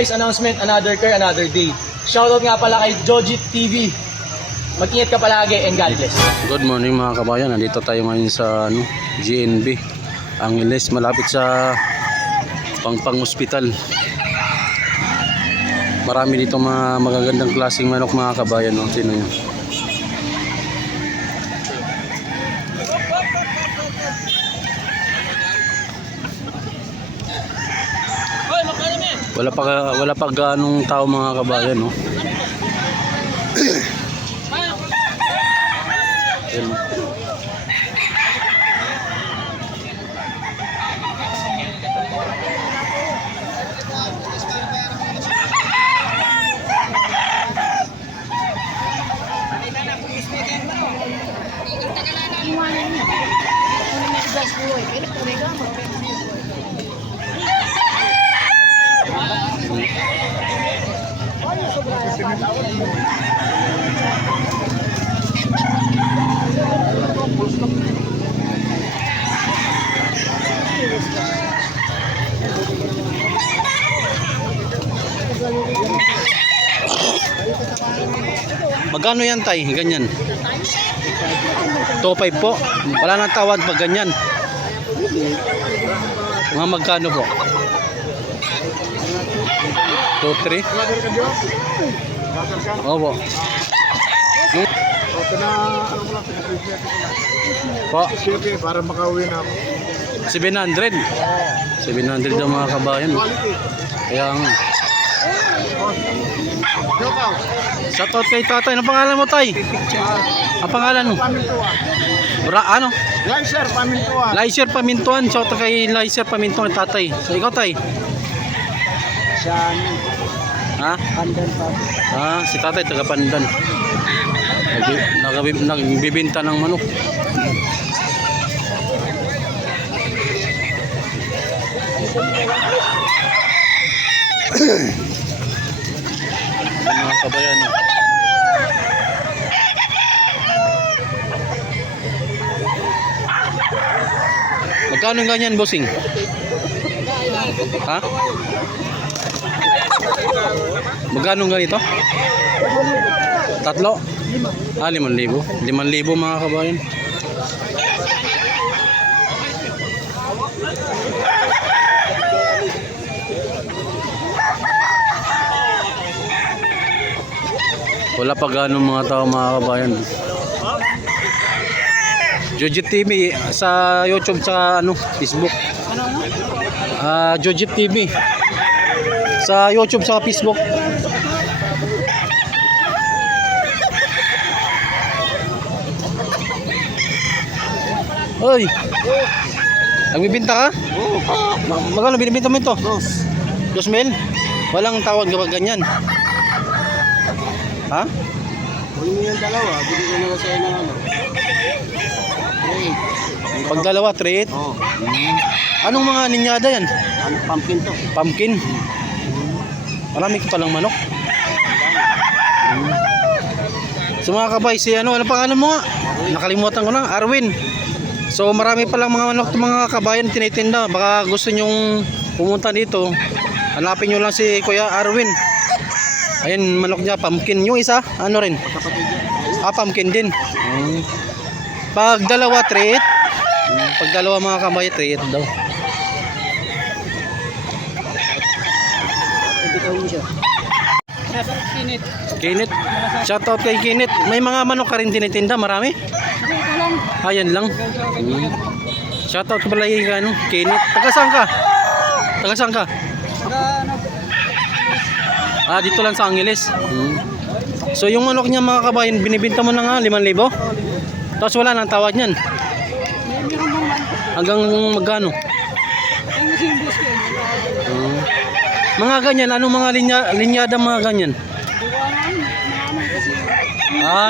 guys, announcement, another car, another day. Shoutout nga pala kay Jojit TV. Mag-ingat ka palagi and God bless. Good morning mga kabayan. Nandito tayo ngayon sa GNB Angeles, malapit sa Pangpang Hospital. Marami dito mga magagandang klaseng manok mga kabayan, no? Sino yun? Wala pa ganong tao mga kabayan, no? Magkano yan tay? Ganyan 2.5 po. Wala nang tawad pag ganyan. Mga magkano po? 2.3? Opo. Po? Para makauwi na ako. 700. 700 daw mga kabayan. Kaya nga. Shoutout kay tatay. Anong pangalan mo tay? Ang pangalan mo? Ano? Lyser Pamintuan. Lyser Pamintuan. Shoutout kay Lyser Pamintuan tatay. So ikaw tay? Siya Ha? Pandan pa. Ah, si tatay taga Pandan. Nagbibenta ng manok. Mga kabayan, no? Magkano ganyan, bossing? Ha? Magkano ganito? Tatlo? 5,000. 5,000 mga kabayan. Wala pa ganong mga tao mga kabayan. Jojit TV sa YouTube sa Facebook. Jojit TV sa YouTube sa Facebook. Oy. Nagbibenta ka? Magkano binibenta mo ito? 2,000. Walang tawad kapag ganyan. Ha? Kunin mo yung dalawa. Bili ko na sa'yo ng ano. Pag dalawa, 3. Oo. Anong mga ninyada yan? Ano, pumpkin to. Pumpkin. Marami ka palang manok. So mga kabay, si ano pangalan mo nga? Nakalimutan ko na, Arwin. So marami palang mga manok mga kabayan tinitinda. Baka gusto nyong pumunta dito, hanapin nyo lang si Kuya Arwin. Ayan, manok niya, pumpkin. Yung isa, ano rin? Pumpkin din. Pag dalawa, 3. Pag dalawa mga kabay, 3 daw. Kinit. Shoutout kay Kinit. May mga manok ka rin tinitinda, marami? Ayan lang. Shoutout pala kay Kinit. Taga saan ka? Taga saan ka? Dito lang sa Angeles. So yung manok niya mga kabayan, binibenta mo na nga 5,000. Tapos wala nang tawad niyan. Hanggang magkano? Mga ganyan, anong mga linyada mga ganyan?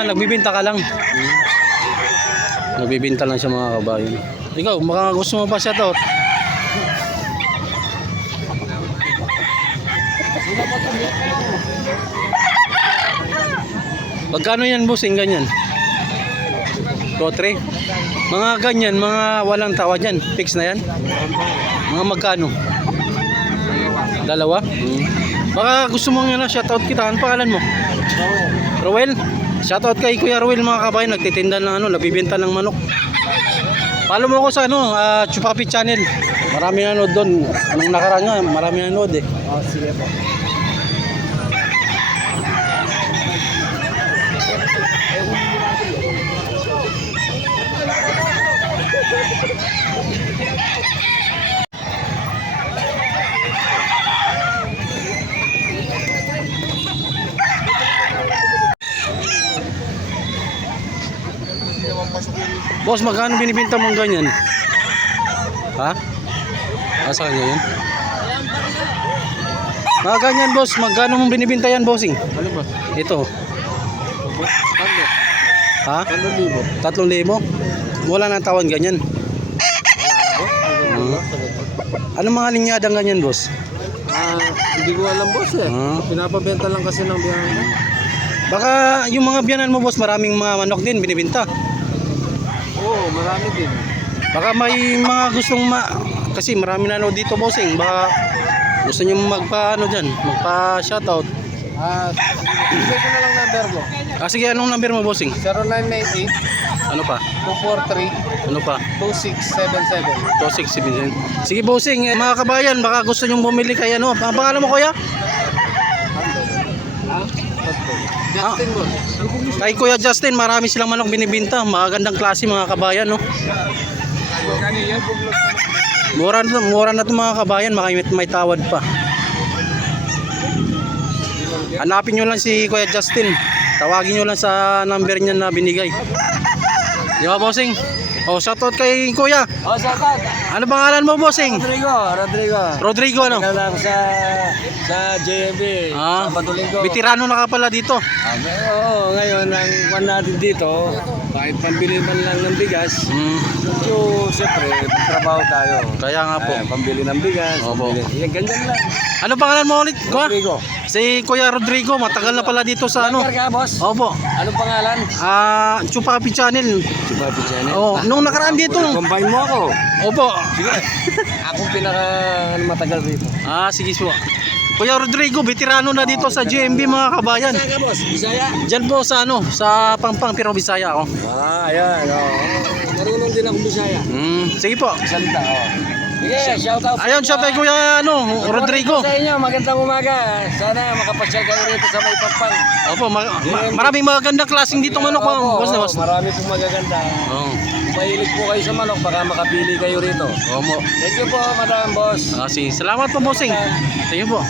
Nagbibenta ka lang. Nagbibenta lang siya mga kabayan. Ikaw, baka gusto mo pa siya to. Magkano yan bossing ganyan? 2-3. Mga ganyan, mga walang tawad yan. Fix na yan. Mga magkano? Dalawa? Baka gusto mong yun na shoutout kita. Ano pangalan mo? Rowel. Shoutout kay Kuya Rowel mga kabayan. Nagtitinda ng ano, nabibenta ng manok. Follow mo ko sa ano, Chupapi channel. Marami nanood doon. Anong nakaraan nga, marami nanood eh. Oh, sige po. Boss, magkano binibenta mong ganyan? Ha? Asa kanya yun? Mga ganyan boss, magkano mong binibenta yan bossing? Ano ba? Ito. Ano? Ha? 3,000. 3,000? Wala nang tawan ganyan. Anong mga linyadang ganyan boss? Hindi ko alam boss eh. Ah. Pinapabenta lang kasi ng biyahe. Baka yung mga biyanan mo boss, maraming mga manok din binibenta. Oo, marami din. Baka may mga gustong kasi marami na ano dito bossing. Baka gusto nyo magpa ano dyan, magpa shoutout. Ibigay ko na lang number ko. Sige, anong number mo bossing? 0998 Ano pa? 243 Ano pa? 2677. 2677. Sige bossing, mga kabayan, baka gusto nyo bumili kay ano. Ang pangalan mo kuya? Justin boss. Kay Kuya Justin, marami silang manok binibinta. Magandang klase mga kabayan, no? Mura na ito mga kabayan, may tawad pa. Hanapin nyo lang si Kuya Justin. Tawagin nyo lang sa number niya na binigay. Di ba, bossing? Oh, shoutout kay Kuya. Oh, shoutout. Ano pangalan mo, bossing? Rodrigo. Rodrigo, ano? Lang sa JMB. Ah, Sa Batulinggo. veterano na ka pala dito. Oo, ngayon ang one natin dito, kahit pambili man lang ng bigas, so siyempre, trabaho tayo. Kaya nga po. Pambili ng bigas, Opo. yan, ganyan lang. Ano pangalan mo ulit? Kuya? Rodrigo. Si Kuya Rodrigo, matagal na pala dito sa ano. Ka, boss? Opo. Anong pangalan? Chupapi channel. Chupapi channel. Oh, nung nakaraan dito. Combine mo ako. Opo. Sige. Akong pinaka matagal rito. Sige po. Kuya Rodrigo, veterano na dito sa GMB mga kabayan. Saan ka, boss? Bisaya? Diyan po sa ano, sa Pampang pero Bisaya ako. Ayan. Marunong din akong Bisaya. Sige po. Salita, Sige, shout out. Ayun siya kay Kuya Rodrigo. Sa inyo, magandang umaga. Sana makapasyal kayo rito sa may Pampang. Opo, maraming magagandang klaseng dito manok mga boss na boss. Marami pong magaganda. Oo. Mahilig po kayo sa manok, baka makapili kayo rito. Opo. Thank you po, madam boss. Sige, salamat po bossing. Thank you po.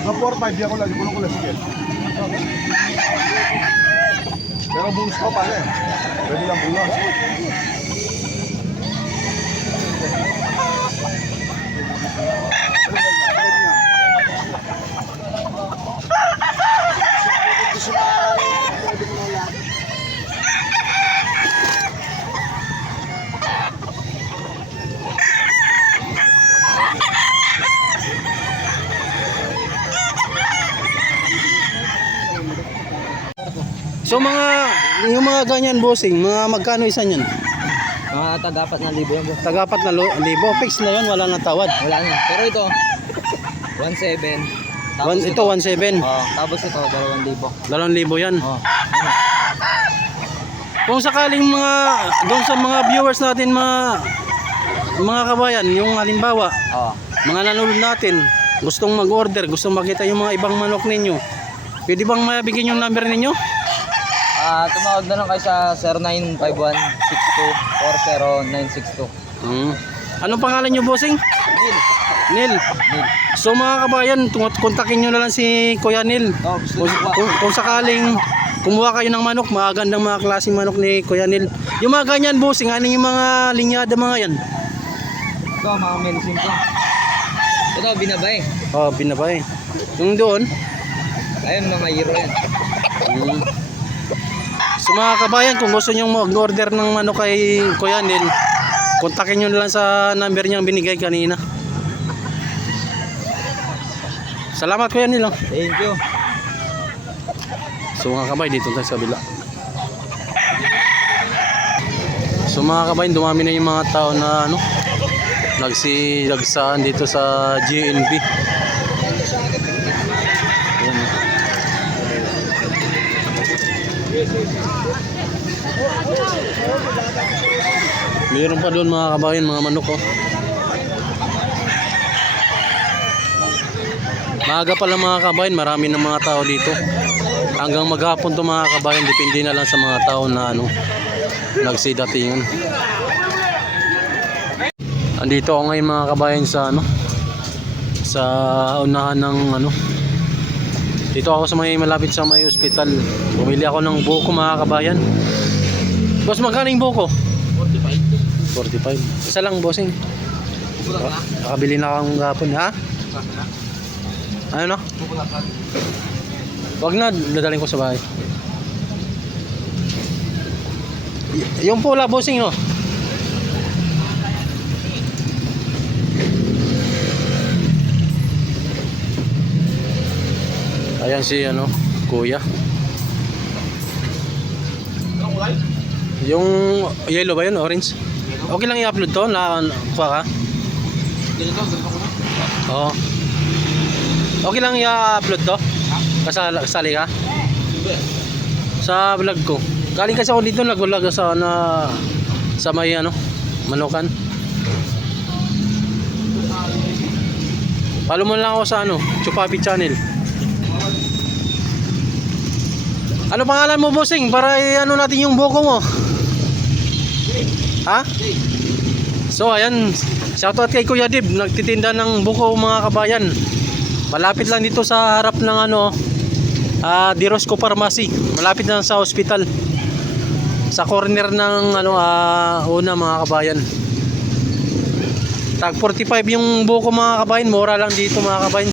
Sa 4-5 di ako lagi, puno ko lang sige. Pero bulos ko pa rin. Pwede lang bulos. So yung mga ganyan bossing, mga magkano isa niyan? Mga tag-apat na libo yan, boss. Tagapat na libo, fix na 'yon, wala nang tawad. Wala na. Pero ito, 1,700. Ito 1.7. Tapos ito, 2,000. 2,000 yan. Oh. Kung sakaling doon sa mga viewers natin mga kabayan, yung halimbawa, mga nanonood natin, gustong mag-order, gustong makita yung mga ibang manok ninyo, pwede bang mabigyan yung number ninyo? Tumawag na lang kayo sa 0951-62-40962. Anong pangalan nyo, bossing? Neil. So mga kabayan, kontakin nyo na lang si Kuya Neil. Kung sakaling kumuha kayo ng manok, magandang mga klaseng manok ni Kuya Neil. Yung mga ganyan, bossing, ano yung mga linyada mga yan? Ito, mga medicine ko. Ito, binabay. Binabay. Yung doon, Ayun, mga hero yan. So mga kabayan, kung gusto nyo mag-order ng manok kay Kuya Nel, kontakin nyo na lang sa number niyang binigay kanina. Salamat Kuya Nel. Thank you. So mga kabayan, dito tayo sa kabila. So mga kabayan, dumami na yung mga tao na nagsilagsaan dito sa GNB. Ayan. Meron pa doon mga kabayan, mga manok oh. Maaga pa lang mga kabayan, marami ng mga tao dito. Hanggang maghapon to mga kabayan, depende na lang sa mga tao na nagsidatingan. Andito ako ngayon mga kabayan sa sa unahan ng dito ako sa malapit sa may ospital. Bumili ako ng buko mga kabayan. Boss, magkano yung buko? 45. Isa lang bossing. Nakabili na akong gapon ha? Ano? Wag na, dadaling ko sa bahay. Yung pula bossing no? Ayan si kuya. Yung yellow ba yun? Orange? Okay lang i-upload to? Kuha ka? Oo. Okay lang i-upload to? Kasali ka? Sa vlog ko. Galing kasi ako dito nag-vlog sa sa may Manukan. Follow mo lang ako sa Chupapi channel. Ano pangalan mo bossing? Para natin yung buko mo. Ha? So ayan, shoutout kay Kuya Dib, nagtitinda ng buko mga kabayan. Malapit lang dito sa harap ng Dirosco Pharmacy. Malapit lang sa hospital. Sa corner ng una mga kabayan. Tag 45 yung buko mga kabayan, mura lang dito mga kabayan.